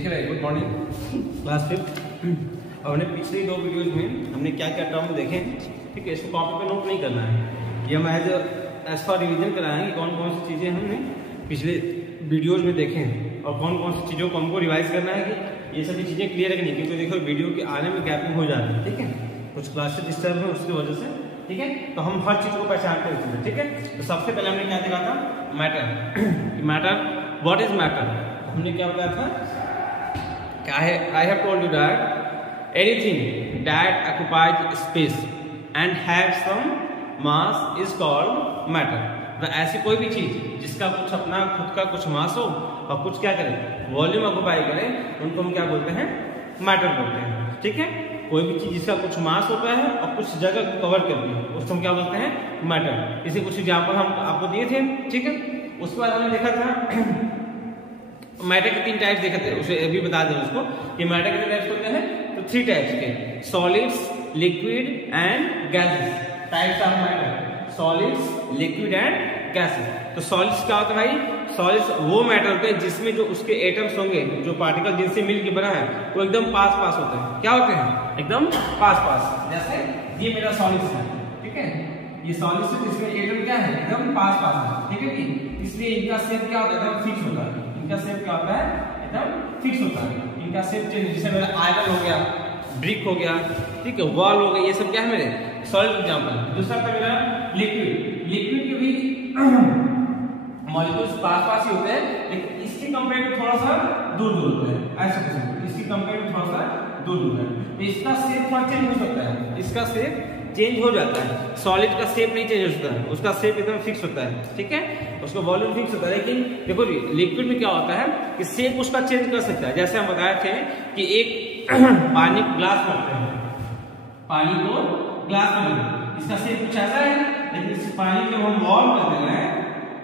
देख रहे हैं, गुड मॉर्निंग क्लास 5। अब हमने पिछले 2 वीडियोज में हमने क्या क्या टर्म देखे, ठीक है। इसको कॉपी पे नोट नहीं करना है कि हम एज फॉर रिविजन कराएं कि कौन कौन सी चीज़ें हमने पिछले वीडियोज में देखे हैं और कौन कौन सी चीज़ों को हमको रिवाइज करना है कि ये सभी चीज़ें क्लियर रखनी, क्योंकि देखो वीडियो के आने में गैपिंग हो जाती है, ठीक है। कुछ क्लासेस डिस्टर्ब है उसकी वजह से, ठीक है। तो हम हर चीज़ को पहचानते हैं, ठीक है। तो सबसे पहले हमने क्या देखा था, matter. Matter, what is matter? हमने क्या बताया था, I have told you that anything that occupies space and has some mass is called matter। तो ऐसी कोई भी चीज जिसका कुछ अपना खुद का कुछ मास हो और कुछ क्या करे, वॉल्यूम ऑक्युपाई करे, उनको हम क्या बोलते हैं, मैटर बोलते हैं, ठीक है। कोई भी चीज जिसका कुछ मास होता है और कुछ जगह को कवर करती है उसको हम क्या बोलते हैं, मैटर। इसे कुछ एग्जाम्पल हम आपको दिए थे, ठीक है। उसके बाद हमने देखा था मैटर के 3 टाइप्स देखे थे, उसे अभी बता दें उसको कि मैटर कितने टाइप्स होते हैं। तो 3 टाइप्स के, solids, liquid and gases. Types of matter, solids, liquid and gases. तो सॉलिड्स क्या होता है भाई, सॉलिड्स वो मैटर होते हैं जिसमें जो उसके एटम्स होंगे, जो पार्टिकल जिनसे मिलकर बना है, वो एकदम पास पास होते हैं। क्या होते हैं, एकदम पास पास। जैसे ये मेरा सॉलिड्स है, ठीक है, ये सॉलिड्स है जिसमें एटम क्या है, एकदम पास पास है, ठीक है जी। इसलिए इनका शेप क्या होता है, एकदम फिक्स होता है। इनका शेप क्या होता है, एकदम फिक्स होता है। इनका शेप चेंज, जैसे मेरा आयरन हो गया, ब्रिक हो गया, ठीक है, वॉल हो गया, ये सब क्या है मेरे सॉलिड एग्जांपल। दूसरा था मेरा लिक्विड। लिक्विड के भी मॉलिक्यूल्स पास पास ही होते हैं, लेकिन इसके कंपेयर में थोड़ा सा दूर दूर होते हैं, ऐसा कुछ। इसके कंपेयर में थोड़ा सा दूर दूर है, तो इसका शेप थोड़ा चेंज हो सकता है, इसका शेप चेंज हो जाता है। सॉलिड का शेप नहीं चेंज हो सकता है, उसका शेप एकदम फिक्स होता है, ठीक है, उसका वॉल्यूम फिक्स होता है। लेकिन देखो लिक्विड में क्या होता है कि शेप उसका चेंज कर सकता है। जैसे हम बताए थे कि एक पानी को ग्लास करते हैं, पानी को ग्लास में इसका शेप कुछ ऐसा है, लेकिन इस पानी को हम वॉल करते हैं,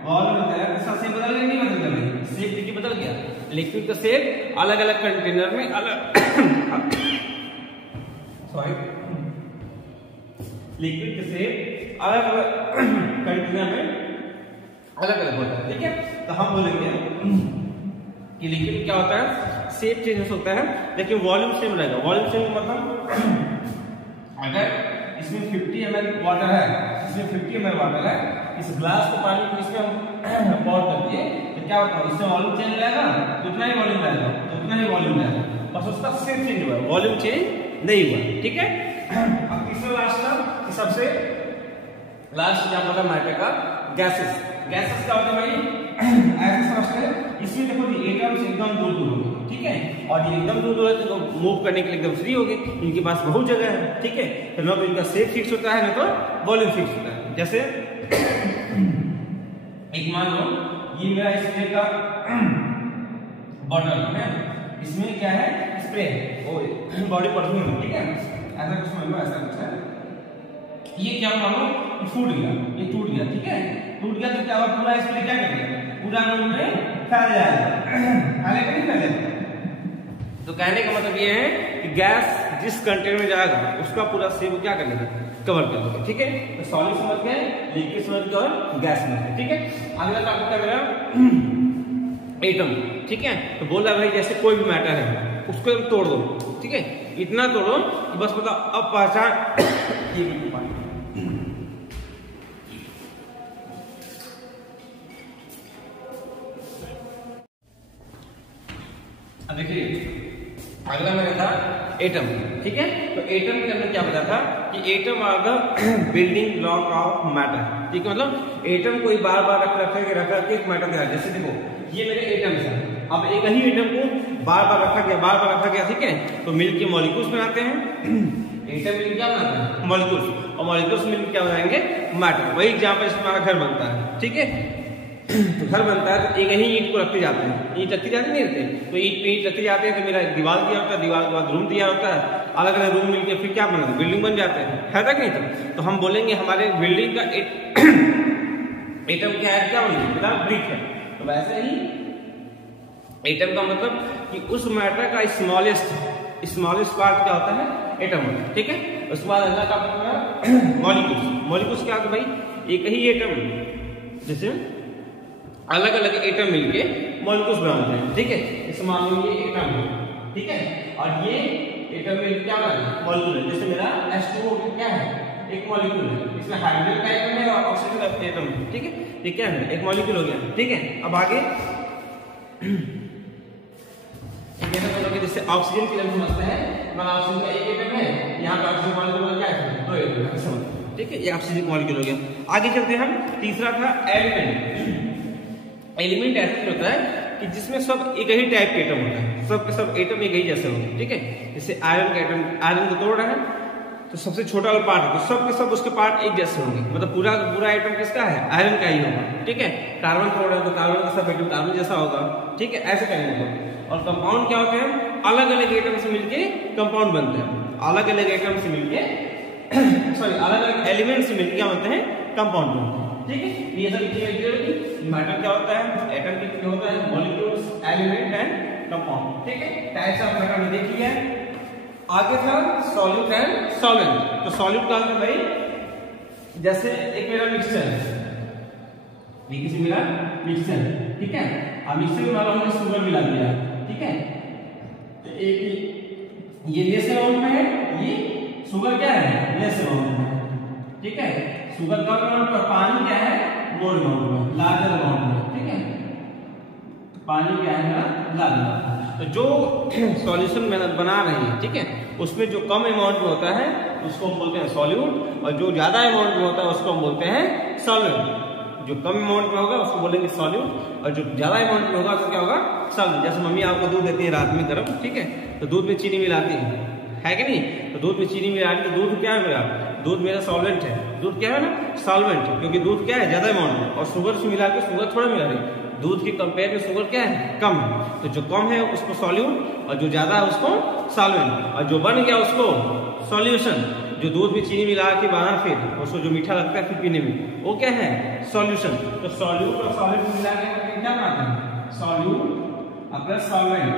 वॉल करते हैं, इसका शेप बदल नहीं बदलता है, शेप देखिए बदल गया। लिक्विड का शेप अलग अलग कंटेनर में अलग लिक्विड के शेप अलग अलग कंटेनर में अलग अलग होता है, ठीक है। तो हम बोलेंगे कि लिक्विड क्या होता है, शेप चेंज हो सकता है लेकिन वॉल्यूम सेम रहेगा। वॉल्यूम सेम मतलब अगर इसमें 50 ml वाटर है, इसमें 50 ml वाटर है, इस ग्लास को पानी को इसमें हम पॉर कर दिए तो क्या होता है, इसमें वॉल्यूम चेंज रहेगा, तो उतना ही वॉल्यूम रहेगा, तो उतना ही वॉल्यूम रहेगा, बस उसका शेप चेंज हुआ, वॉल्यूम चेंज नहीं हुआ, ठीक है। अब तीसरा लास्ट था, सबसे लास्ट एग्जांपल है मैटर का, गैसेस। गैसेस क्या होता है भाई, ऐसे समझते हैं, इसमें देखो ये एटम्स एकदम दूर दूर होंगे, ठीक है, और ये एकदम दूर दूर है तो मूव करने के लिए एकदम फ्री हो गए, इनके पास बहुत जगह है, ठीक है। तो ना तो इनका शेप फिक्स होता है, ना तो वॉल्यूम फिक्स होता है। जैसे एक मान लो ये मेरा स्प्रे का बॉटल है, इसमें क्या है, स्प्रे है, बॉडी परफ्यूम, ठीक है, ऐसा कुछ मान लो, ऐसा कुछ है। ये क्या मानो फूट गया, ये टूट गया, ठीक है, टूट गया तो क्या हुआ, पूरा स्प्रे क्या करेगा, पूरा रूम में फैल जाएगा, फैलेगा नहीं फैलेगा। तो कहने का मतलब ये है कि गैस जिस कंटेनर में जाएगा उसका पूरा शेप क्या कर लेगा, कवर कर लेगा, ठीक है। तो सॉलिड समझ गए, लिक्विड समझ गए और गैस समझ गए, ठीक है। अगला टॉपिक है मेरा एटम, ठीक है। तो बोला भाई जैसे कोई भी मैटर है उसको तोड़ दो, ठीक है, इतना तोड़ो कि बस मतलब अब पहचान देखिए अगला मेरा था एटम, ठीक है। तो एटम के अंदर क्या बताया था कि atom are the building block of matter, ठीक है। मतलब एटम को बार बार रख के एक मैटर दे रहा है। जैसे देखो ये मेरे एटम्स हैं, अब एक ही एटम को बार बार रखा गया, ठीक है, तो मिलके मॉलिक्यूल्स बनाते हैं। एटम मिलकर क्या बनाते हैं, मॉलिक्यूल्स, और मॉलिक्यूल्स मिलकर क्या बनाएंगे, मैटर। वही एग्जांपल इसमें हमारा घर बनता है, ठीक है। तो घर बनता है तो एक ही ईंट को रखते जाते हैं, ईंट रखती जाती नहीं रहते, तो ईंट पे ईंट रखते जाते हैं, तो मेरा दीवार तैयार होता है, दीवार के बाद रूम तैयार होता है, अलग अलग रूम मिलकर फिर क्या बनाते हैं, बिल्डिंग बन जाते हैं, है तक नहीं। तो हम बोलेंगे हमारे बिल्डिंग का एटम क्या है, क्या बोलेंगे, ब्रिक है। तो वैसे ही एटम का मतलब कि उस मैटर का स्मॉलेस्ट पार्ट क्या होता है, एटम होता है, ठीक है। उसके बाद अगला टॉपिक है मॉलिक्यूल्स। मॉलिक्यूल्स क्या होता है भाई, एक ही एटम, जैसे अलग अलग एटम मिलके मॉलिक्यूल्स बनाते हैं, ठीक है। इस मान लो ये एटम है, ठीक है, और ये एटम में क्या बना है, मॉलिक्यूल है। जैसे मेरा H2O क्या है, एक मॉलिक्यूल है, इसमें हाइड्रोजन का एटम है और ऑक्सीजन का एटम है, ठीक है। ये क्या है, एक मॉलिक्यूल हो गया, ठीक है। अब आगे जिससे ऑक्सीजन की तरफ समझते हैं, ऑक्सीजन का एक एटम है, यहाँ पे ऑक्सीजन मॉलिक्यूल क्या है, दो एटम है, समझ, ठीक है। ये ऑक्सीजन मॉलिक्यूल हो गया। आगे चलते हैं हम, तीसरा था एलिमेंट। एलिमेंट ऐसा होता है कि जिसमें सब एक ही टाइप के एटम होता है, सब के सब एटम एक ही जैसे होंगे, ठीक है। जैसे आयरन का एटम, आयरन को तोड़ रहा है तो सबसे छोटा वाला पार्ट है, तो सब के सब उसके पार्ट एक जैसे होंगे, मतलब पूरा पूरा एटम किसका है, आयरन का ही होगा, ठीक है। कार्बन तोड़ रहा है तो कार्बन का सब एटम कार्बन जैसा होगा, ठीक है, ऐसे करेंगे। और कंपाउंड क्या होते हैं, अलग अलग एटम से मिलके कंपाउंड बनते हैं, अलग अलग एटम से मिलके सॉरी अलग अलग एलिमेंट से मिलके क्या बनते हैं, कंपाउंड बनते हैं, ठीक है। ये सब चीजें मैटर क्या होता है, एटम क्या होता है, मॉलिक्यूल्स, एलिमेंट एंड कंपाउंड, ठीक है। टाइप्स ऑफ मैटर में देख लिया है। आगे था सॉल्यूट एंड सॉल्वेंट। तो सॉल्यूट का मतलब भाई जैसे एक मेरा मिक्सचर है, ये किसी मेरा मिक्सचर है, ठीक है। अब मिक्सचर में मान लो हमने शुगर मिला दिया, ठीक है, तो एक ये लेस अमाउंट में है, ये शुगर क्या है, लेस अमाउंट में, ठीक है। शुगर का अमाउंट पर, पानी क्या है, मोर अमाउंट में, लार्जर अमाउंट में, ठीक है। पानी क्या है, लार्जर। तो जो सॉल्यूशन बना रही है, ठीक है, उसमें जो कम अमाउंट में होता है उसको हम बोलते हैं सॉल्यूट, और जो ज्यादा अमाउंट में होता है उसको हम बोलते हैं सॉल्वेंट। जो कम अमाउंट में होगा उसको बोलेंगे सॉल्यूट, और जो ज्यादा अमाउंट में होगा तो क्या होगा, सॉल्वेंट। जैसे मम्मी आपको दूध देती है रात में गर्म, ठीक है, तो दूध में चीनी मिलाती है कि नहीं, तो दूध में चीनी मिला तो दूध क्या है मेरा, दूध मेरा सॉल्वेंट है, दूध क्या है ना, सॉल्वेंट, क्योंकि दूध क्या है, ज्यादा अमाउंट में, और शुगर से मिला के शुगर थोड़ा मिला रही, दूध के कंपेयर में शुगर क्या है, कम है। तो जो कम है उसको सॉल्यूट, और जो ज्यादा है उसको सॉल्वेंट, और जो बन गया उसको सॉल्यूशन। जो दूध में चीनी मिला के बना फिर उसको जो मीठा लगता है फिर पीने में, वो क्या है, सॉल्यूशन। तो सॉल्यूट और सॉल्वेंट मिला के क्या बनाते हैं, सॉल्यूट प्लस सॉल्वेंट,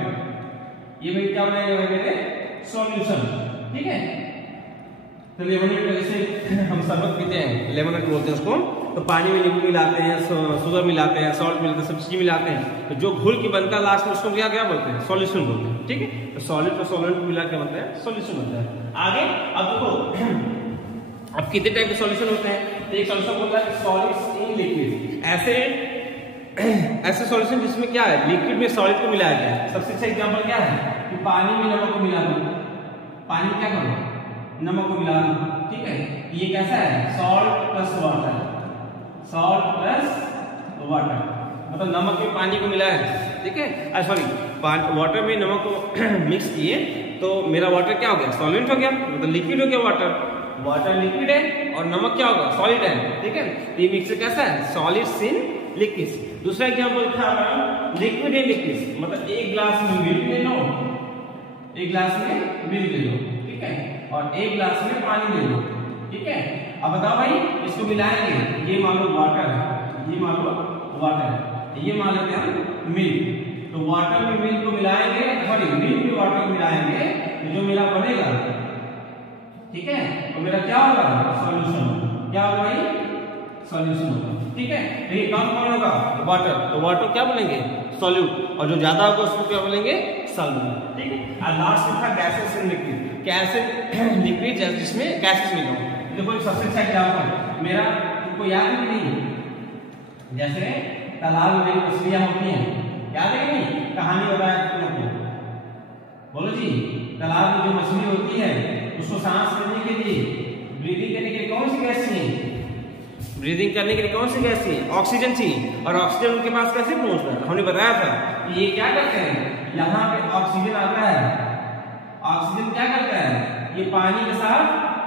ये भाई क्या बनाएगा मेरे, सॉल्यूशन, ठीक है। तो लेमनेड जैसे हम शरबत पीते हैं, लेमनेड बोलते हैं उसको, तो पानी में नींबू मिलाते हैं, शुगर मिलाते हैं, सॉल्ट मिलाते हैं, सब चीज मिलाते हैं, तो जो घुल के बनता है लास्ट में उसको क्या क्या बोलते हैं, सॉल्यूशन बोलते हैं, ठीक है। तो सॉलिड और सॉल्वेंट मिला के बनता है सॉल्यूशन होता है। आगे अब देखो अब कितने टाइप के सॉल्यूशन होते हैं, तो एक सॉल्यूशन बोलता है सॉलिड्स इन लिक्विड, ऐसे सॉल्यूशन जिसमें क्या है, लिक्विड में सॉलिड को मिलाया गया है। सबसे अच्छा एग्जांपल क्या है कि पानी में नमक को मिला दो, पानी क्या करो, नमक को मिला दो, ठीक है। ये कैसा है, salt plus water, salt plus water, मतलब नमक में पानी को मिलाया है, ठीक है, सॉरी वाटर में नमक को मिक्स किए तो मेरा वाटर क्या हो गया, सॉल्वेंट हो गया, मतलब लिक्विड हो गया वाटर, वाटर लिक्विड है और नमक क्या होगा, सॉलिड है, ठीक है। ये मिक्सचर कैसा है, सॉलिड्स इन लिक्विड्स। दूसरा एग्जांपल था लिक्विड इन लिक्विड्स, मतलब एक ग्लास में मिल्क ले लो, एक ग्लास में मिल्क ले लो, ठीक है, और एक ग्लास में पानी ले लो, ठीक है। अब बताओ भाई इसको मिलाएंगे, ये मान लो वाटर है, ये मान लो वाटर है, ये मान लेते हैं मिल्क, तो वाटर में मिल्क को मिलाएंगे, सॉरी मिल्क में वाटर को मिलाएंगे, तो जो मेरा बनेगा, ठीक है, तो मेरा क्या होगा, सॉल्यूशन, क्या होगा भाई, सॉल्यूशन होगा, ठीक है। देखिए कम कौन होगा, वाटर, तो वाटर क्या बोलेंगे, सॉल्यूट, और जो ज्यादा होगा उसको क्या बोलेंगे, सॉल्वेंट, ठीक है। और लास्ट में था gases and liquid, gases liquid जिसमें गैसेस मिला हो। देखो सबसे अच्छा एग्जांपल मेरा, तुमको याद है नहीं, जैसे तालाब में मछलियां होती हैं, याद है कि नहीं, कहानी बताया तुमको, बोलो जी, तालाब में जो मछली होती है उसको सांस लेने के लिए, ब्रीदिंग करने के लिए कौन सी गैस चाहिए, ब्रीदिंग करने के लिए कौन सी गैस चाहिए, ऑक्सीजन चाहिए, और ऑक्सीजन उनके पास कैसे पहुंचता है, हमने बताया था कि ये क्या करते हैं, यहाँ पे ऑक्सीजन आता है, ऑक्सीजन क्या करता है, ये पानी के साथ,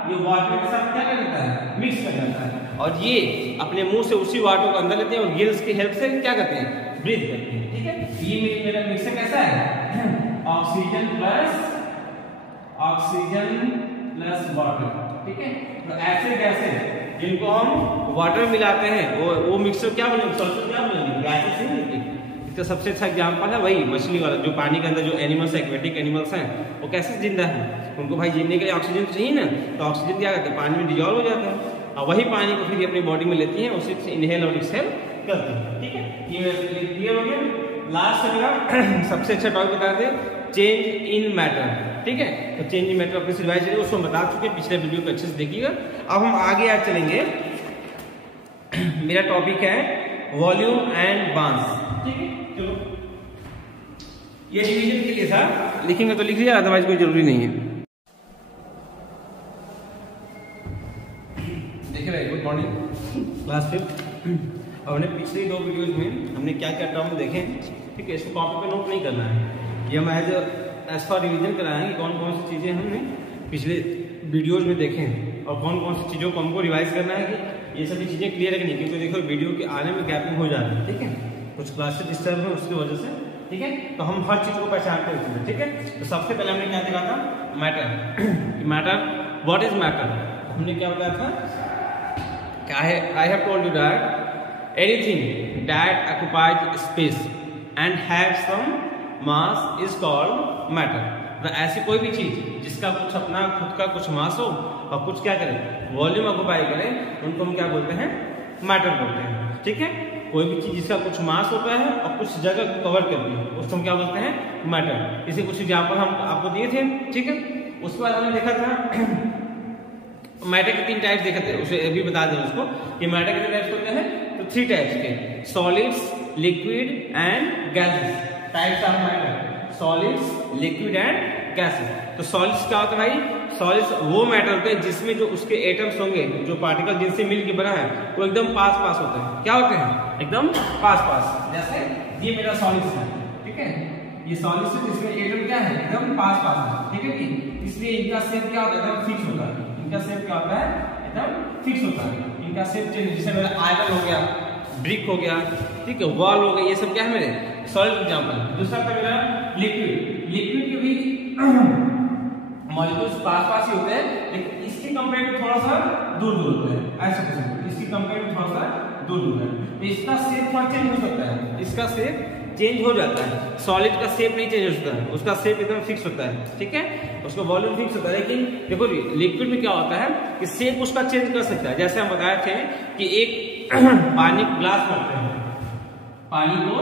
ये वाटर के साथ क्या करता है, मिक्स कर जाता है, और ये अपने मुंह से उसी वाटर को अंदर लेते हैं और गिल्स की हेल्प से क्या करते हैं, ब्रीथ करते हैं, ठीक है। ये मेरा मिक्सचर कैसा है, ऑक्सीजन प्लस वाटर, ठीक है। तो ऐसे गैसेस जिनको हम वाटर मिलाते हैं वो मिक्सचर क्या बनेगा, सॉल्यूशन क्या बनेगा, गैसेस ही बनेगी। इसका सबसे अच्छा एग्जांपल है वही मछली वाला, जो पानी के अंदर जो एनिमल्स एक्वेटिक एनिमल्स हैं वो कैसे जिंदा है, उनको भाई जीने के लिए ऑक्सीजन चाहिए ना, तो ऑक्सीजन क्या करते हैं, पानी में डिजॉल्व हो जाता है, और वही पानी को फिर अपनी बॉडी में लेती हैं, उसी से इनहेल और एक्सहेल करते हैं, ठीक है। ये क्लियर हो गया। लास्ट से मेरा सबसे अच्छा टॉपिक बता दें, चेंज इन मैटर। ठीक है, तो चेंज इन मैटर अपने रिवाइज करेंगे, उसको बता चुके पिछले वीडियो को अच्छे से देखिएगा। अब हम आगे आज चलेंगे। मेरा टॉपिक है वॉल्यूम एंड बांस। ठीक है, चलो ये रिवीजन के लिए था, लिखेंगे तो लिख लिया, अदरवाइज कोई जरूरी नहीं है। देखिए भाई, गुड मॉर्निंग, क्लास 5। हमने पिछले 2 वीडियोज में हमने क्या क्या टर्म देखे। ठीक है, इसको कॉपी पे नोट नहीं करना है कि हम एज फॉर रिवीजन कराएंगे कौन कौन सी चीज़ें हमने पिछले वीडियोज में देखे हैं और कौन कौन सी चीज़ों को हमको रिवाइज करना है कि ये सभी चीज़ें क्लियर है कि नहीं, क्योंकि देखो वीडियो के आने में गैपिंग हो जाती है। ठीक है, कुछ क्लासेस डिस्टर्ब है उसकी वजह से। ठीक है, तो हम हर चीज़ को पहचानते हैं। ठीक है, तो सबसे पहले हमने क्या देखा था, matter. Matter, what is matter? हमने क्या बताया था, I have told you that anything that occupies space and have some mass is called matter. तो ऐसी कोई भी चीज जिसका कुछ अपना खुद का कुछ मास हो और कुछ क्या करे, वॉल्यूम ऑक्युपाई करे, उनको हम क्या बोलते हैं, मैटर बोलते हैं। ठीक है, कोई भी चीज जिसका कुछ मास होता है और कुछ जगह को कवर करती है, उसको हम क्या बोलते हैं, मैटर। इसे कुछ एग्जाम्पल हम आपको दिए थे। ठीक है, उसके बाद हमने देखा था मैटर के 3 टाइप्स देखे थे, उसे अभी बता दें उसको कि मैटर कितने टाइप्स होते हैं। तो 3 टाइप्स के, solids, liquid and gases. Types of matter, solids, liquid and gases. तो सॉलिड्स क्या होता है भाई, सॉलिड्स वो मैटर होते हैं जिसमें जो उसके एटम्स होंगे, जो पार्टिकल जिनसे मिलकर बना है, वो एकदम पास पास होते हैं। क्या होते हैं, एकदम पास पास। जैसे ये मेरा सॉलिड्स है, ठीक है, ये सॉलिड्स है जिसमें एटम क्या है, एकदम पास पास है। ठीक है कि इसलिए इनका शेप क्या होता है, एकदम फिक्स होता है। इनका शेप क्या होता है, एकदम फिक्स होता है। इनका शेप चेंज, जैसे मेरा आयतन हो गया, ब्रिक हो गया, ठीक है, वॉल हो गया, ये सब क्या है मेरे सॉलिड एग्जांपल। दूसरा था मेरा लिक्विड। लिक्विड के भी मॉलिक्यूल्स पास पास ही होते हैं, लेकिन इसके कंपेयर में थोड़ा सा दूर दूर होते हैं। ऐसा कुछ इसके कंपेयर में थोड़ा सा दूर दूर है, तो इसका शेप थोड़ा चेंज हो सकता है, इसका शेप चेंज हो जाता है। सॉलिड का शेप नहीं चेंज हो सकता है, उसका शेप एकदम फिक्स होता है। ठीक है, उसका वॉल्यूम फिक्स होता है। लेकिन देखो लिक्विड में क्या होता है कि शेप उसका चेंज कर सकता है। जैसे हम बताए थे कि एक पानी ग्लास करते हैं, पानी को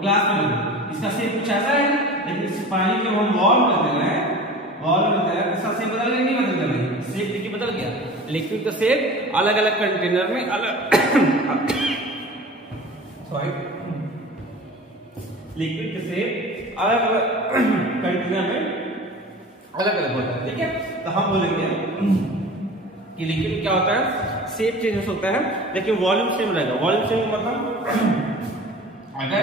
ग्लास में, इसका शेप कुछ ऐसा है, लेकिन इस पानी को हम वॉल में देते हैं, वॉल में देते हैं, इसका शेप बदल गया, नहीं बदल गया, शेप देखिए बदल गया। लिक्विड का शेप अलग अलग कंटेनर में अलग सॉरी लिक्विड के शेप अलग अलग कंटेनर में अलग अलग होता है। ठीक है, तो हम बोलेंगे कि लिक्विड क्या होता है, शेप चेंज हो सकता है, लेकिन वॉल्यूम सेम रहेगा। वॉल्यूम सेम मतलब अगर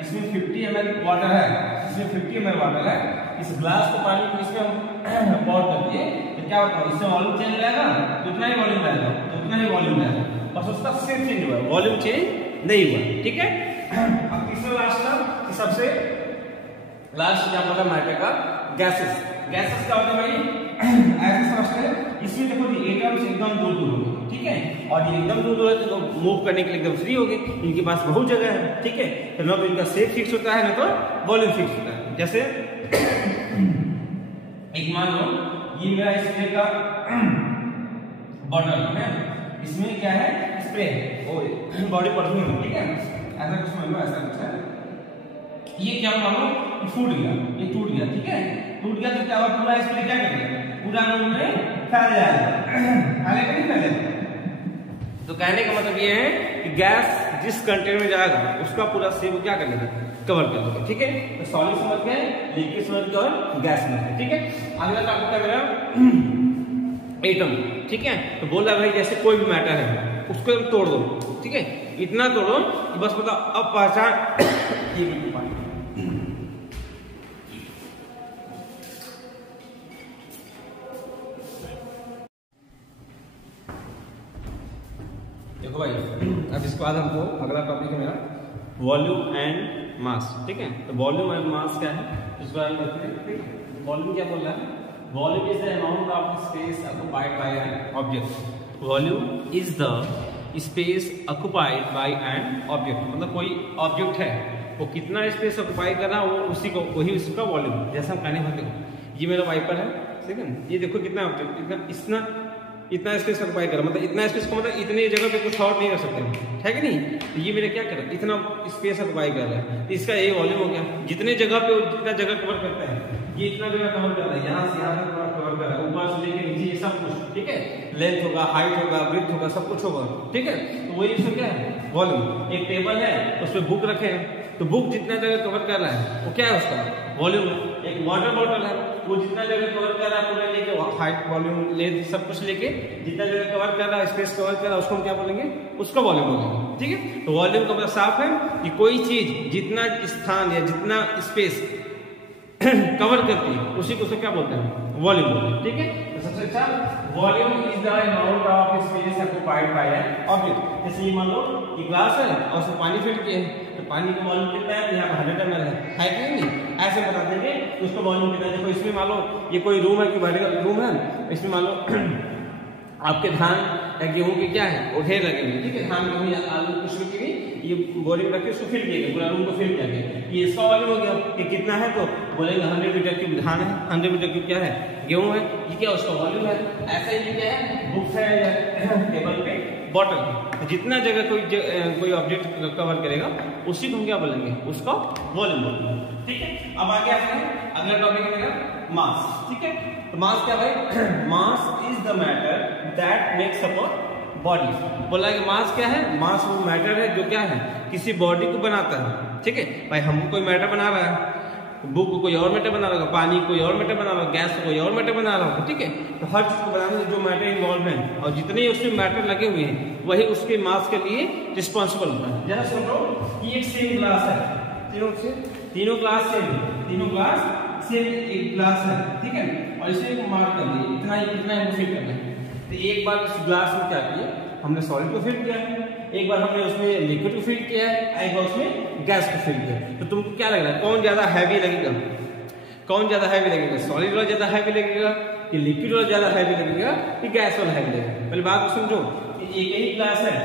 इसमें 50 ml वाटर है, इसमें 50 ml वाटर है, इस ग्लास को पानी को इसमें हम पॉर कर दिए, तो क्या होता है, इससे वॉल्यूम चेंज रहेगा, उतना ही वॉल्यूम रहेगा, उतना ही वॉल्यूम रहेगा, बस उसका शेप चेंज हुआ, वॉल्यूम चेंज नहीं हुआ। ठीक है, अब तीसरा लास्ट था, सबसे लास्ट क्या बोला मैटर का, गैसेस। गैसेस क्या होता है भाई, ऐसे समझते हैं, इसमें देखो एटम्स एकदम दूर दूर होंगे। ठीक है, और ये एकदम दूर दूर है तो मूव करने के लिए एकदम फ्री हो गए, इनके पास बहुत जगह है। ठीक है, तो ना तो इनका शेप फिक्स होता है, ना तो वॉल्यूम फिक्स होता है। जैसे एक मान लो ये मेरा स्प्रे का बॉटल है, इसमें क्या है, स्प्रे बॉडी परफ्यूम। ठीक है, ऐसा कुछ मान लो, ऐसा कुछ है, ये क्या मानो फूट गया, ये टूट गया। ठीक है, टूट गया तो क्या हुआ, पूरा स्प्रे क्या करेगा, पूरा रूम में फैल जाएगा, फैलेगा नहीं फैलेगा। तो कहने का मतलब ये है कि गैस जिस कंटेनर में जाएगा उसका पूरा शेप क्या कर लेगा, कवर कर लेगा। ठीक है, तो सॉलिड समझ गए, लिक्विड समझ गए और गैस समझ गए। ठीक है, अगला टॉपिक है मेरा एटम। ठीक है, तो बोला भाई जैसे कोई भी मैटर है उसको तोड़ दो। ठीक है, इतना तोड़ो कि बस मतलब अब पहचान ये देखो भाई। अब इसके बाद हमको अगला टॉपिक है मेरा वॉल्यूम एंड मास। ठीक है, तो वॉल्यूम एंड मास क्या है इसके बारे में देखते हैं। ठीक है, वॉल्यूम क्या बोल रहा है, volume is the amount of space occupied by an object. Volume is the space occupied by an object, मतलब कोई ऑब्जेक्ट है वो कितना स्पेस ऑक्युपाई कर रहा है वो उसी को वही उसका वॉल्यूम। जैसे हम कहने देखो ये मेरा वाइपर है, ठीक है, ये देखो कितना ऑब्जेक्ट, इतना इतना स्पेस ऑक्युपाई करा, मतलब इतना स्पेस का मतलब इतनी जगह पे कुछ और नहीं कर सकते हम, है कि नहीं। तो ये मेरा क्या कर रहा है, इतना स्पेस ऑक्युपाई कर रहा है, तो इसका ये वॉल्यूम हो गया। जितने जगह पे जितना जगह कवर करता है, ये इतना जगह कवर कर रहा है, यहाँ से यहाँ तक कवर कर रहा है, ऊपर से लेके नीचे ये सब कुछ, ठीक है। लेंथ होगा, हाइट होगा, ब्रेड्थ होगा, सब कुछ होगा, ठीक है। तो वही इसमें क्या है, वॉल्यूम। एक टेबल है, उसमें बुक रखे हैं, तो बुक जितना जगह कवर कर रहा है वो क्या है, उसका वॉल्यूम। एक वाटर बॉटल है, वो जितना जगह कवर कर रहा है पूरा लेके, हाइट, वॉल्यूम, लेंथ सब कुछ लेके जितना जगह कवर कर रहा है, स्पेस कवर कर रहा है, उसको हम क्या बोलेंगे, उसका वॉल्यूम बोलेंगे, ठीक है। तो वॉल्यूम का मतलब साफ है कि कोई चीज जितना स्थान या जितना स्पेस कवर करती है उसी को क्या बोलते हैं, वॉल्यूम बोलते हैं, ठीक है। तो सबसे अच्छा, volume is the amount of space occupied by an object. जैसे ये मान लो ये ग्लास है और उसमें पानी फिल किए हैं, तो पानी का वॉल्यूम कितना है, यहाँ पर 100 ml है कि नहीं, ऐसे बता देंगे तो उसका वॉल्यूम कितना है। देखो इसमें मान लो ये कोई रूम है, कि बड़े रूम है, इसमें मान लो आपके धान या गेहूं के क्या है, वो ढेर लगे हुए, ठीक है। धान, गेहूं या आलू कुछ भी ये बोरी में रखे, उसको फिल किया, पूरा रूम को फिल किया गया, ये इसका वॉल्यूम हो गया कि कितना है। तो बोलेंगे 100 मीटर क्यूब धान है, 100 मीटर क्यूब क्या है, गेहूं है, ये क्या उसका वॉल्यूम है। ऐसा ही क्या है, बुक्स है या टेबल पे बॉटल, जितना जगह कोई ऑब्जेक्ट कवर करेगा उसी को हम क्या बोलेंगे, उसका वॉल्यूम बोलेंगे, ठीक है। अब आगे आते हैं, अगला टॉपिक है मास, ठीक है। तो मास क्या भाई, mass is the matter that makes up a body. बोला कि मास क्या है, मास वो मैटर है जो क्या है, किसी बॉडी को बनाता है, ठीक है। भाई हमको कोई मैटर बना रहा है, बुक को कोई और मैटर बना रहा होगा, पानी को कोई और मैटर बना रहा होगा, गैस को कोई और मैटर बना रहा होगा, ठीक है। तो हर चीज को बनाने में जो मैटर इन्वॉल्व है और जितने उसमें मैटर लगे हुए हैं वही उसके मास के लिए रिस्पॉन्सिबल होता है। जरा समझो कि एक सेम ग्लास है, तीनों ग्लास सेम एक ग्लास है, ठीक है। और इसे मार्क कर दिए, इतना फिल करना है। तो एक बार इस ग्लास में क्या किया, हमने सॉलिड को फिल किया है, एक बार हमने उसमें लिक्विड को फिल किया है, एक बार उसमें गैस को फिल किया है। तो तुमको क्या लग रहा है, कौन ज्यादा हैवी लगेगा, कौन ज्यादा हैवी लगेगा, सॉलिड वाला ज्यादा हैवी लगेगा कि लिक्विड वाला ज्यादा हैवी लगेगा कि गैस वाला हैवी लगेगा। पहले बात को समझो कि एक ही ग्लास है,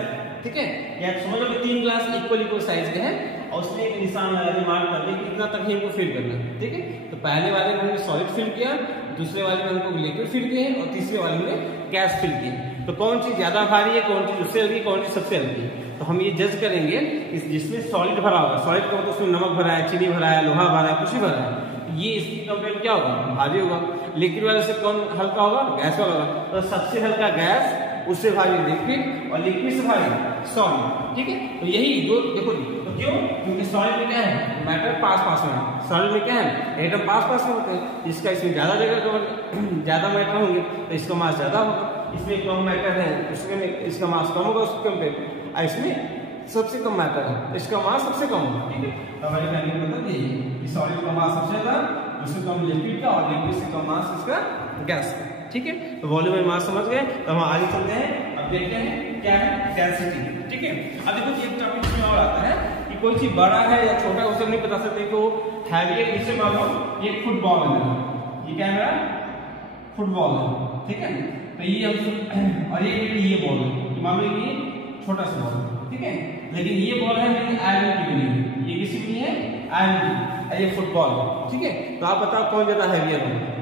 ठीक है, या समझ लो कि 3 ग्लास इक्वल साइज के हैं और उसमें एक निशान लगा दिया, मार्क कर दिया कि इतना तक ही हमको फिल करना है, ठीक है। तो पहले वाले में हमने सॉलिड फिल किया, दूसरे वाले में हमको लिक्विड फिल किए और तीसरे वाले में गैस फिल किए। तो कौन चीज ज्यादा भारी है, कौन चीज उससे हल्की, कौन चीज सबसे हल्की है। तो हम ये जज करेंगे जिसमें सॉलिड भरा होगा, सॉलिड का मतलब उसमें नमक भरा है, चीनी भरा है, लोहा भरा है, कुछ भी भरा है, ये इसकी कंपेयर क्या होगा, भारी होगा। लिक्विड वाले से कौन हल्का होगा, गैस वाला होगा। तो सबसे हल्का गैस, उससे भारी लिक्विड और लिक्विड से भारी सॉलिड, ठीक है। तो यही दो देखो, तो क्यों, क्योंकि सॉलिड में क्या है, मैटर पास में है, सॉलिड में क्या है, एटम पास में होते हैं। इसका इसमें ज्यादा जगह कवर, ज्यादा मैटर होंगे तो इसका मास ज्यादा होगा, इसमें कम मैटर है उसमें इसका मास कम होगा उसके कंपेयर, इसमें सबसे कम मैटर है इसका मास सबसे कम होगा, ठीक है। तो हमारे कहने का मतलब यही है कि सॉलिड का मास सबसे ज्यादा, उससे कम लिक्विड का और लिक्विड से कम मास इसका गैस का, ठीक है। तो वॉल्यूम में मास समझ गए, तो हम आगे चलते हैं। अब देखते हैं क्या है, डेंसिटी, ठीक है। अब देखो एक टॉपिक इसमें और आता है कि कोई चीज बड़ा है या छोटा है उसे नहीं बता सकते, तो हैवी है। इससे मान लो ये फुटबॉल है, ये क्या है, फुटबॉल है, ठीक है। तो ये हम और ये बॉल है, मान लो ये छोटा सा बॉल है, ठीक है। लेकिन ये बॉल है लेकिन आयरन की बनी है, ये किसी की है, आयरन की, ये फुटबॉल, ठीक है। तो आप बताओ कौन ज्यादा हैवी है।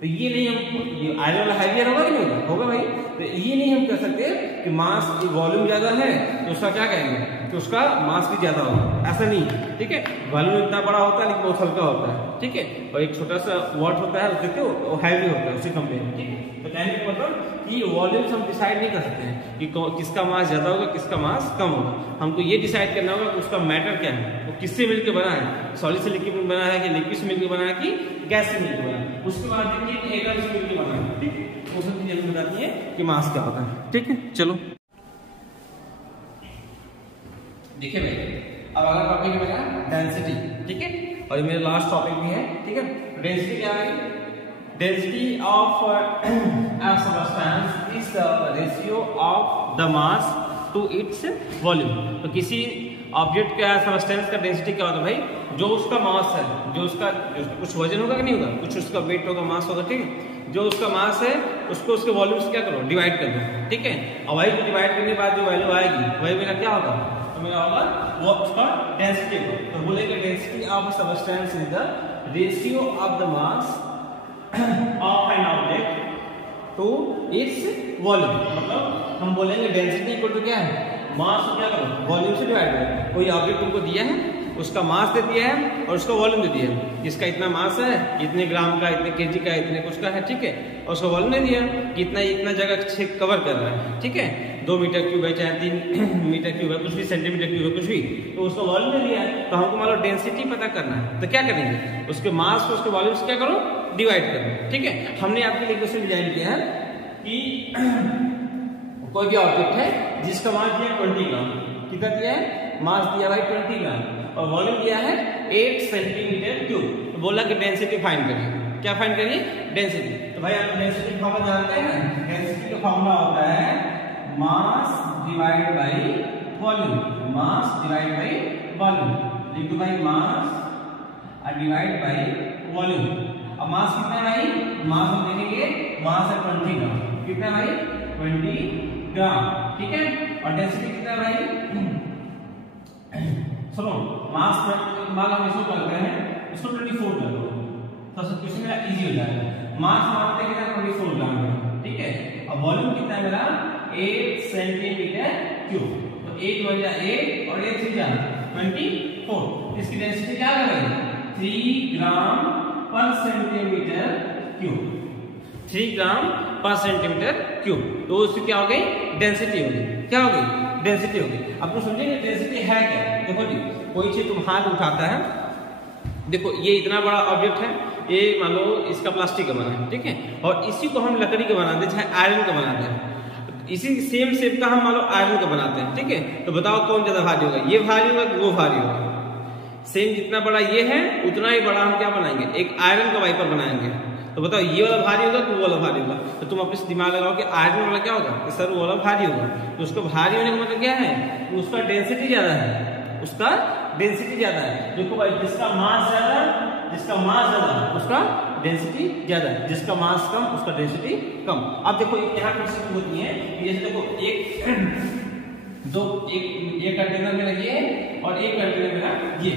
तो ये नहीं हम, ये आयरन वाला हैवियर होगा कि नहीं होगा भाई। तो ये नहीं हम कह सकते कि मास की वॉल्यूम ज्यादा है तो उसका क्या कहेंगे कि उसका मास भी ज्यादा होगा, ऐसा नहीं, ठीक है। वॉल्यूम इतना बड़ा होता है लेकिन बहुत हल्का होता है, ठीक है। और एक छोटा सा वॉट होता है देखते हो, वो हैवी होता है उससे कंपेयर, ठीक है। तो कहने का मतलब कि वॉल्यूम्स हम डिसाइड नहीं कर सकते हैं कि किसका मास ज्यादा होगा किसका मास कम होगा। हमको ये डिसाइड करना होगा कि उसका मैटर क्या है, वो किससे मिलकर बना है, सॉलिड से लिक्विड में बना है कि लिक्विड से मिलकर बना है कि गैस से मिलकर बना है। उसके बाद देखिए एटम से मिलकर बना है, ठीक है। वो सब चीजें हमें बताती है कि मास क्या होता है, ठीक है। चलो देखिए भाई, अब अगला टॉपिक है मेरा डेंसिटी, ठीक है। और ये मेरा लास्ट टॉपिक भी है, ठीक है। डेंसिटी क्या है, density of a substance is the ratio of the mass to its volume। तो किसी ऑब्जेक्ट का सबस्टेंस का डेंसिटी क्या होता है भाई, जो उसका मास है, जो उसका कुछ वजन होगा कि नहीं होगा, कुछ उसका वेट होगा, मास होगा, ठीक है। जो उसका मास है उसको उसके वॉल्यूम से क्या करो, डिवाइड कर दो, ठीक है। और वही डिवाइड करने के बाद जो वैल्यू आएगी वही मेरा क्या होगा, तो मेरा होगा वो उसका डेंसिटी होगा। तो बोलेगा density of a substance is the ratio of the mass of an object to its volume, मतलब हम बोलेंगे डेंसिटी इक्वल टू क्या है, मास को क्या करो वॉल्यूम से डिवाइड करो। कोई ऑब्जेक्ट तुमको दिया है, उसका मास दे दिया है और उसका वॉल्यूम दे दिया है, इसका इतना मास है, इतने ग्राम का, इतने केजी का, इतने कुछ का है, ठीक है, और उसका वॉल्यूम दे दिया कि इतना जगह कवर कर रहा है, ठीक है, 2 मीटर क्यूब है चाहे 3 मीटर क्यूब है, कुछ भी सेंटीमीटर क्यूब है, कुछ भी, तो उसका वॉल्यूम दे दिया है। तो हमको मान लो डेंसिटी पता करना है, तो क्या करेंगे, उसके मास को उसके वॉल्यूम से क्या करो, डिवाइड करो, ठीक है। हमने आपके लिए क्वेश्चन डिजाइन किया है कि कोई भी ऑब्जेक्ट है जिसका मास दिया 20 ग्राम, कितना दिया है, मास दिया भाई 20 ग्राम और वॉल्यूम दिया है 8 सेंटीमीटर क्यूब, तो बोला कि डेंसिटी फाइंड करिए, क्या फाइंड करिए, डेंसिटी। तो भाई आप डेंसिटी फॉर्मूला जानते हैं ना, डेंसिटी का फॉर्मूला होता है mass divide by volume, mass divide by volume, लिख दो भाई मास डिवाइड बाय वॉल्यूम। अब मास कितना है भाई, मास हम देखेंगे, मास है 20 ग्राम, कितना भाई 20 ग्राम, ठीक है, और डेंसिटी कितना है भाई, सुनो मास मान हम इसको करते हैं, इसको 24 कर दो, तो सब क्वेश्चन मेरा इजी हो जाएगा। मास मानते हैं कितना 24 ग्राम है, ठीक है, अब वॉल्यूम कितना है मेरा 8 सेंटीमीटर क्यूब, तो 8 × 8 और 8 3 24, इसकी डेंसिटी क्या है भाई 3 ग्राम पर सेंटीमीटर क्यूब, 3 ग्राम पर सेंटीमीटर क्यूब, तो उसकी क्या हो गई, डेंसिटी हो गई, क्या हो गई, डेंसिटी हो गई। अब तुम समझेंगे डेंसिटी है क्या, देखो जी कोई चीज तुम हाथ उठाता है, देखो ये इतना बड़ा ऑब्जेक्ट है, ये मान लो इसका प्लास्टिक का बना है, ठीक है, और इसी को हम लकड़ी का बनाते हैं, चाहे आयरन का बनाते हैं, इसी सेम शेप का हम मान लो आयरन का बनाते हैं, ठीक है, तो बताओ कौन ज्यादा भारी होगा, ये भारी होगा कि वो भारी होगा, सेम जितना बड़ा ये है उतना ही बड़ा हम क्या बनाएंगे, एक आयरन का वाइपर बनाएंगे, तो बताओ ये वाला भारी होगा कि वो वाला भारी होगा, तो तुम अपने दिमाग लगाओ कि आयरन वाला क्या होगा, कि सर वो वाला भारी होगा, तो उसका भारी होने का मतलब क्या है, उसका डेंसिटी ज्यादा है, उसका डेंसिटी ज्यादा है। देखो भाई जिसका मास ज्यादा, उसका डेंसिटी ज्यादा है, जिसका मास कम उसका डेंसिटी कम। अब देखो यहाँ पर होती है, जैसे देखो एक कंटेनर में ये और एक कंटेनर में ये,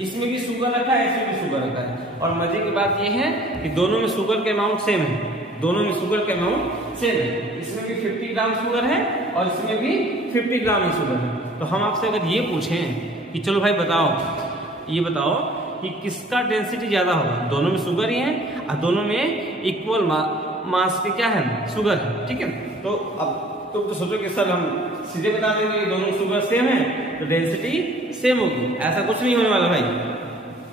इसमें भी शुगर रखा है, इसमें भी शुगर रखा है, और मजे की बात यह है कि दोनों में शुगर के अमाउंट सेम है, दोनों में शुगर के अमाउंट सेम है, इसमें भी 50 ग्राम शुगर है और इसमें भी 50 ग्राम ही शुगर है। तो हम आपसे अगर ये पूछें कि चलो भाई बताओ, ये बताओ कि किसका डेंसिटी ज्यादा होगा, दोनों में शुगर ही है और दोनों में इक्वल मास के क्या है, शुगर है, ठीक है। तो अब तुम तो सोचो कि सर हम सीधे बता देंगे दोनों शुगर सेम है तो डेंसिटी सेम होगी, ऐसा कुछ नहीं होने वाला भाई।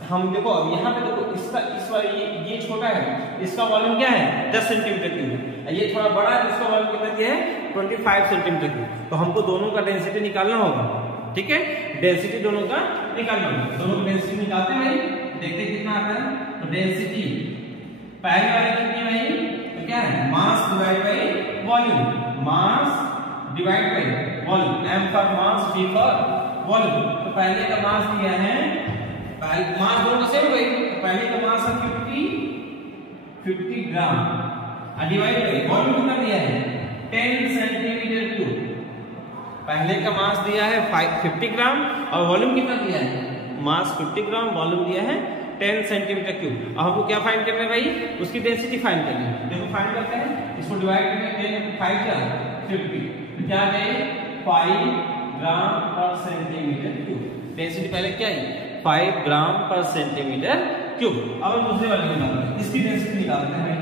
हम देखो अब यहाँ पे देखो इसका इस वाला ये छोटा है, इसका वॉल्यूम क्या है 10 सेंटीमीटर क्यूब, ये थोड़ा बड़ा है, इसका वॉल्यूम कितना दिया है 25 सेंटीमीटर क्यूब, तो हमको दोनों का डेंसिटी निकालना होगा, ठीक है, डेंसिटी दोनों का निकालना होगा, दोनों का डेंसिटी निकालते हैं भाई, देखते कितना आता है। तो डेंसिटी पहले वाले कितनी भाई, तो क्या है mass divide by volume, mass divide by volume, m for mass, v for volume. तो पहले का मास दिया है, पहले मास दोनों का सेम भाई, तो पहले का मास है 50 ग्राम और डिवाइड बाय वॉल्यूम कितना दिया है 10 सेंटीमीटर क्यूब। पहले का मास दिया है 50 ग्राम और वॉल्यूम कितना दिया है, मास 50 ग्राम, वॉल्यूम दिया है 10 सेंटीमीटर क्यूब। अब हमको क्या फाइंड करना है भाई, उसकी डेंसिटी फाइंड करनी है। देखो फाइंड करते हैं, इसको डिवाइड करके 5 क्या 50, तो क्या है 5 ग्राम पर सेंटीमीटर क्यूब। डेंसिटी पहले क्या है 5 ग्राम पर सेंटीमीटर क्यूब। अब हम दूसरे वाले निकालते हैं, इसकी डेंसिटी निकालते हैं।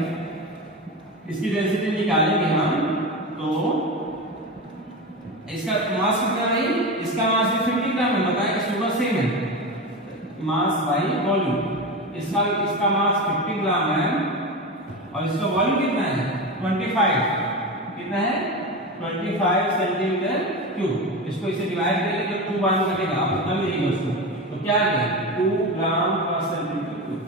इसकी डेंसिटी निकालेंगे हम तो इसका मास कितना है, इसका मास भी 50 ग्राम है, बताया कि शुगर सेम है, मास बाई वॉल्यूम। इसका मास 50 ग्राम है और इसका वॉल्यूम कितना है 25, कितना है 25 सेंटीमीटर क्यूब। इसको इसे डिवाइड करेंगे तो 2 बार कटेगा, आप इतना मिलेगा उसको, तो क्या है 2 ग्राम पर सेंटीमीटर क्यूब।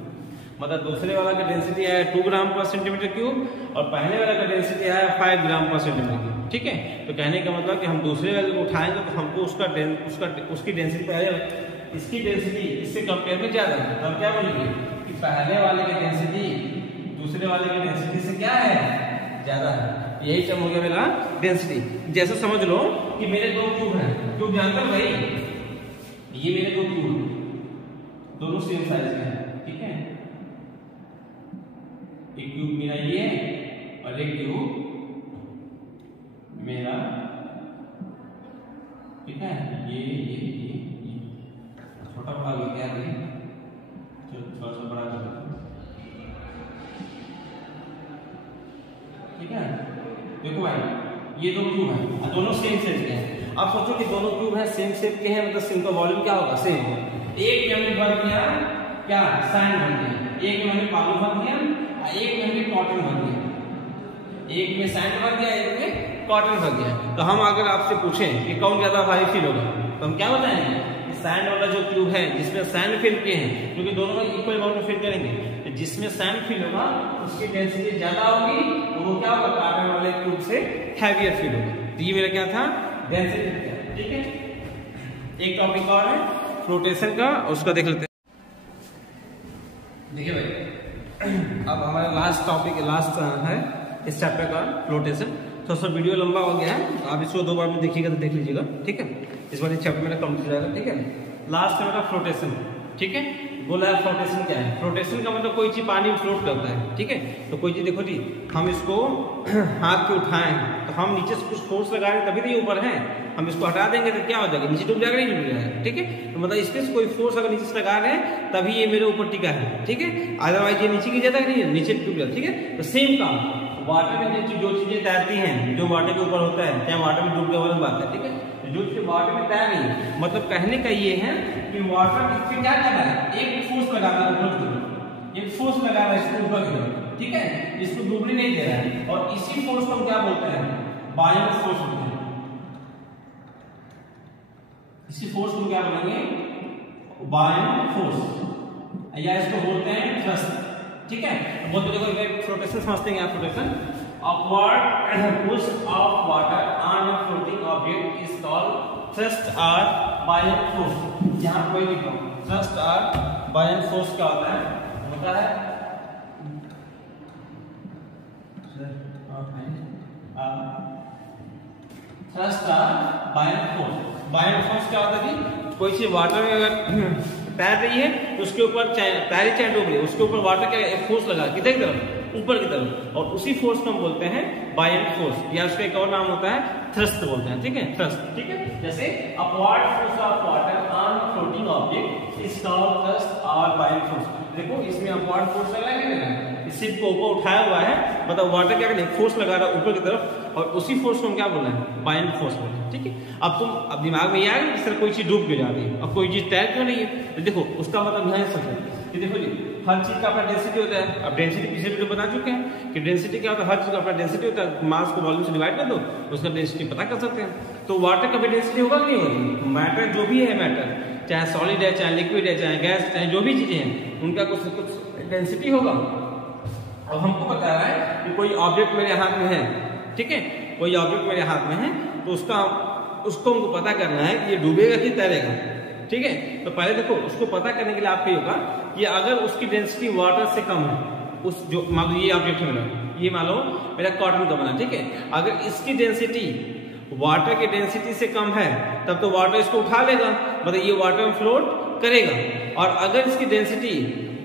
मतलब दूसरे वाला का डेंसिटी है 2 ग्राम पर सेंटीमीटर क्यूब और पहले वाला का डेंसिटी है 5 ग्राम पर सेंटीमीटर क्यूब, ठीक है। तो कहने का मतलब कि हम दूसरे वाले को उठाएंगे तो हमको उसकी डेंसिटी पहले, इसकी डेंसिटी इससे कंपेयर में ज्यादा है, तब क्या बोलेंगे कि पहले वाले की डेंसिटी दूसरे वाले की डेंसिटी से क्या है ज्यादा है। यही टर्म हो गया मेरा डेंसिटी। जैसे समझ लो कि मेरे 2 क्यूब हैं, क्यूब जानते हो भाई, ये मेरे 2 क्यूब दोनों सेम साइज के हैं, ठीक है। एक क्यूब मेरा ये और एक क्यूब ठीक है, ये छोटा बड़ा ये क्या है, थोड़ा सा बड़ा कर देते हैं, ठीक है। देखो भाई ये दो क्यूब है, दोनों सेम शेप के हैं। आप सोचो कि दोनों क्यूब है सेम शेप के हैं, मतलब सेम का वॉल्यूम क्या होगा, सेम होगा। एक में हमने भर दिया क्या, सैंड भर दिया, एक में हमने बालू भर दिया, एक में हमने कॉटन भर दिया, एक में सैंड भर दिया, एक में कॉटन भर दिया। तो हम अगर आपसे पूछें कि कौन ज्यादा भारी फील होगा, तो हम क्या बताएंगे, सैंड वाला जो क्यूब है जिसमें सैंड फिल किए हैं, क्योंकि दोनों में इक्वल अमाउंट में फिल करेंगे, तो जिसमें सैंड फिल होगा उसकी डेंसिटी ज्यादा होगी, तो वो क्या होगा, कॉटन वाले क्यूब से हैवियर फील होगा। तो ये मेरा क्या था, डेंसिटी, ठीक है। एक टॉपिक और है फ्लोटेशन का, उसका देख लेते हैं। देखिए भाई, अब हमारा लास्ट टॉपिक लास्ट है इस चैप्टर का फ्लोटेशन। थोड़ा सा वीडियो लंबा हो गया है, आप इसको 2 बार में देखिएगा तो देख लीजिएगा, ठीक है। इस बार चैप्टर मेरा कंप्लीट हो जाएगा, ठीक है। लास्ट है मेरा फ्लोटेशन, ठीक है। बोला है फ्लोटेशन क्या है, फ्लोटेशन का मतलब कोई चीज पानी में फ्लोट करता है, ठीक है। तो कोई चीज देखो जी, हम इसको हाथ पे उठाएं तो हम नीचे से कुछ फोर्स लगा रहे हैं तभी तो ये ऊपर है, हम इसको हटा देंगे तो क्या हो जाएगा, नीचे डूब जाएगा, नहीं डूब जाएगा, ठीक है। तो मतलब इसके कोई फोर्स अगर नीचे से लगा रहे हैं तभी ये मेरे ऊपर टिका है, ठीक है। अदरवाइज ये नीचे गिर जाता है, नहीं नीचे डूब जाता है, ठीक है। तो सेम काम वाटर में जो चीजें तैरती हैं, जो वाटर के ऊपर होता है, चाहे वाटर में डूब गया वाला बात है, ठीक है। जो चीज वाटर में तैर रही है, मतलब कहने का ये है कि वाटर इस पे क्या कर रहा है, एक फोर्स लगा रहा है ऊपर की तरफ, एक फोर्स लगा रहा है इसके ऊपर की तरफ, ठीक है। इसको डूबने नहीं दे रहा है, और इसी फोर्स को हम क्या बोलते हैं, बायन फोर्स बोलते हैं। इसी फोर्स को क्या बोलेंगे, बायन फोर्स, या इसको बोलते हैं थ्रस्ट, ठीक है। बोलते देखो फ्लोटेशन समझते हैं आप, flotation upward push of water on a floating object is called thrust or buoyant force। यहाँ कोई भी thrust or buoyant force क्या होता है, thrust or buoyant force। buoyant force क्या होता है कि कोई चीज वाटर में अगर तैर रही है तो उसके ऊपर तैरी चाहे डूब रही है, उसके ऊपर वाटर का एक फोर्स लगा किधर की तरफ, ऊपर की तरफ, और उसी फोर्स को हम बोलते हैं बायन फोर्स, या उसका एक और नाम होता है थ्रस्ट बोलते हैं, ठीक है, थ्रस्ट, ठीक है। जैसे upward force of water on floating object is called thrust और बायन फोर्स। देखो इसमें अपवर्ड फोर्स लगा है, इस शिप को ऊपर उठाया हुआ है, मतलब वाटर क्या करें, फोर्स लगा रहा है ऊपर की तरफ, और उसी फोर्स को हम क्या बोल रहे हैं, बायन फोर्स बोलते हैं, ठीक है। अब दिमाग में ये आएगा इस तरह कोई चीज डूब क्यों जा रही है, अब कोई चीज तैर क्यों नहीं है, तो देखो उसका मतलब ध्यान से कि देखो जी हर चीज का अपना डेंसिटी होता है। अब डेंसिटी पिछले वीडियो बता चुके हैं कि डेंसिटी क्या होता है, हर चीज का अपना डेंसिटी होता है, मास को वॉल्यूम से डिवाइड कर दो उसका डेंसिटी पता कर सकते हैं। तो वाटर का भी डेंसिटी होगा कि नहीं होगी, मैटर जो भी है, मैटर चाहे सॉलिड है, चाहे लिक्विड है, चाहे गैस, चाहे जो भी चीजें हैं, उनका कुछ डेंसिटी होगा। अब हमको बता रहा है कि कोई ऑब्जेक्ट मेरे हाथ में है, ठीक है, कोई ऑब्जेक्ट मेरे हाथ में है, तो उसको हमको पता करना है कि ये डूबेगा कि तैरेगा, ठीक है। तो पहले देखो उसको पता करने के लिए आपको होगा कि अगर उसकी डेंसिटी वाटर से कम है, उस जो मान लो ये ऑब्जेक्ट है मेरा, ये मान लो मेरा कॉटन का बना, ठीक है। अगर इसकी डेंसिटी वाटर की डेंसिटी से कम है तब तो वाटर इसको उठा लेगा, मतलब ये वाटर में फ्लोट करेगा। और अगर इसकी डेंसिटी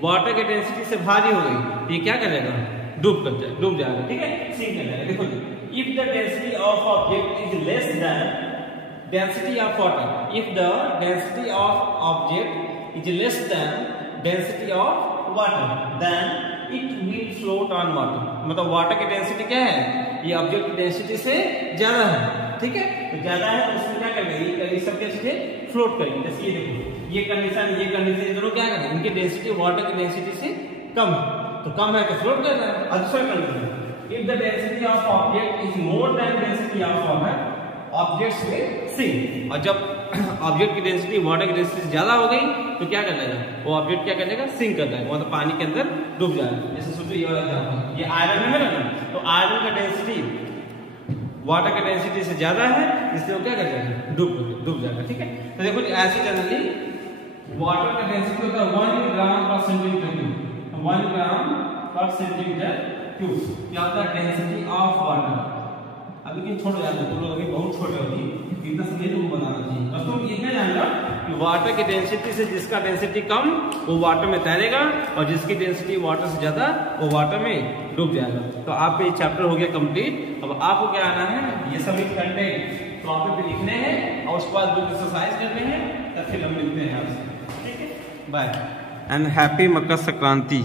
वाटर की डेंसिटी से भारी हो गई तो ये क्या करेगा, डूब जाएगा, ठीक है, सिंक कर जाएगा। देखो if the density of object is less than density of water, if the density of object is less than density of water, then it will float on water। मतलब वाटर की डेंसिटी क्या है, ये object की density से ज्यादा है, ठीक है। तो ज्यादा है तो उसमें क्या करेगा, ये सब कैसे फ्लोट करेंगे। जैसे ये देखो ये कंडीशन दोनों क्या करेंगे, इनकी डेंसिटी वाटर की डेंसिटी से कम है, तो कम है तो फ्लोट कर रहा है। दूसरा condition, if the density of object is more than density of water, objects में सिंक। और जब ऑब्जेक्ट की डेंसिटी वाटर की डेंसिटी ज्यादा हो गई तो क्या कर देगा, वो ऑब्जेक्ट क्या करेगा, सिंक कर जाएगा, मतलब पानी के अंदर डूब जाएगा। जैसे सोचो ये वाला एग्जांपल, ये आयरन है ना, तो आयरन का डेंसिटी वाटर की डेंसिटी से ज्यादा है, इसलिए वो क्या कर जाएगा, डूब जाएगा, ठीक है। तो देखो ऐसे जनरली वाटर का डेंसिटी होता है 1 ग्राम पर सेंटीमीटर क्यूब, 1 ग्राम पर सेंटीमीटर क्यूब क्या होता है, डेंसिटी ऑफ वाटर। अब लेकिन छोड़ जाते तुम लोग, अभी बहुत छोटे होगी, इतना समझे तुमको बनाना चाहिए। बस तुम इतना जान लो कि वाटर की डेंसिटी से जिसका डेंसिटी कम वो वाटर में तैरेगा, और जिसकी डेंसिटी वाटर से ज्यादा वो वाटर में डूब जाएगा। तो आपका ये चैप्टर हो गया कंप्लीट। अब आपको क्या आना है, ये सभी कंटेंट कॉपी पे लिखने हैं और उसके बाद बुक एक्सरसाइज करने हैं, तब फिर हम मिलते हैं आपसे। ठीक है, bye and happy Makar Sankranti.